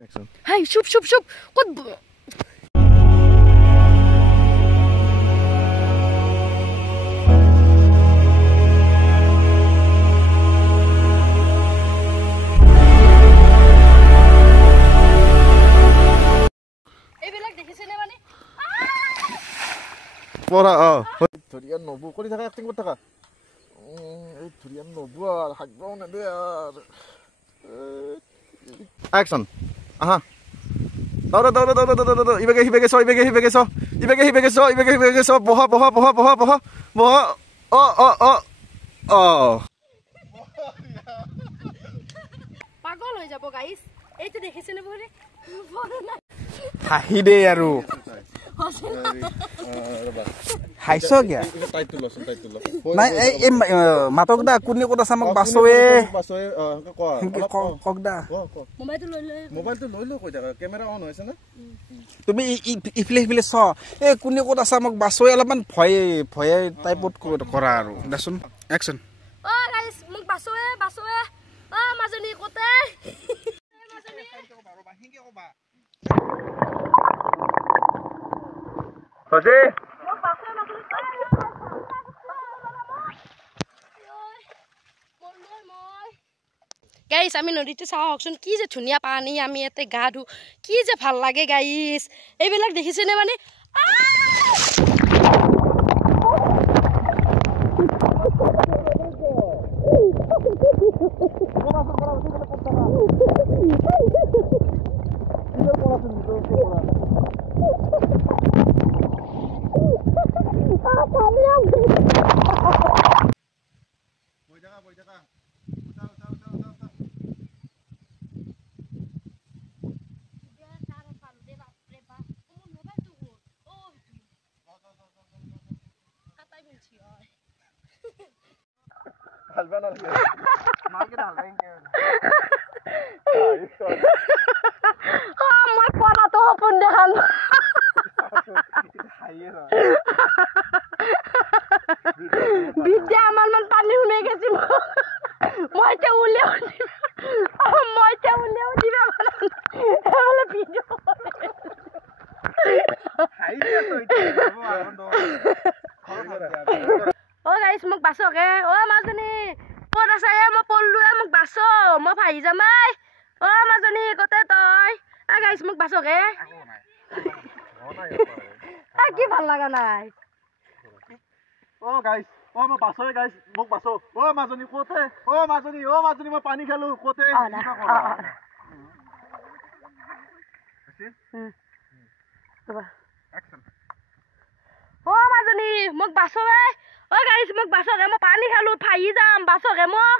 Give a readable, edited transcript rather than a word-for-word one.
Excellent. Hey, shoop. What? Pora Turian nobu kok ditaka acting kok taka. Turian nobu hakbau na der. Action. Aha. Tahu. Ibege so. Boha. Oh. Pagol হৈ যাব guys এইটো দেখিছেনে বৰে হাহি দে আৰু হাইছো কিয়া Title lo. নাই এই মাতক দা কোনে কত আছে মোক বাসোৱে কক দা মোবাইলটো লৈ কই থাকা ক্যামেৰা অন হৈছে না তুমি ইফলে চ এই কোনে কত আছে মোক বাসোৱে অলপমান ভয়ে টাইপত কৰা আৰু দেচোন অ্যাকশন ও গাইস মোক বাসোৱে ও মাজনী কোতে হজে গাইস আমি নদীতে চাওকচোন কি যে ধুনিয়া পানী আমি এতে গা ধু কি যে ভাল লাগে গাইস এইবিলাক দেখিছেনে মানে Halbana lagi. মাকে ডাল দেंगे মই পড়া তো হপন দেখাম বিদ্যা আমার মান পানি হুমে গেছি মইতে উলেও দিবা বলে ভিডিও ও গাইস মোক বাসকে ও মাজনী কত আছে মই পল্লু মোক বাসো মই ভাই যামাই ও মাজনী কতে তই আ গাইস মোক বাসকে কি ভাল লাগা নাই ও গাইস ও মই বাসই গাইস মোক বাসো ও মাজনী কোতে ও মাজনী মই পানী খালো কোতে অ্যাকশন ও মাজনী মোক বাসকে ও গাইস মোক বাসকে মই পানী খালো ভাই যাম বাসকে মই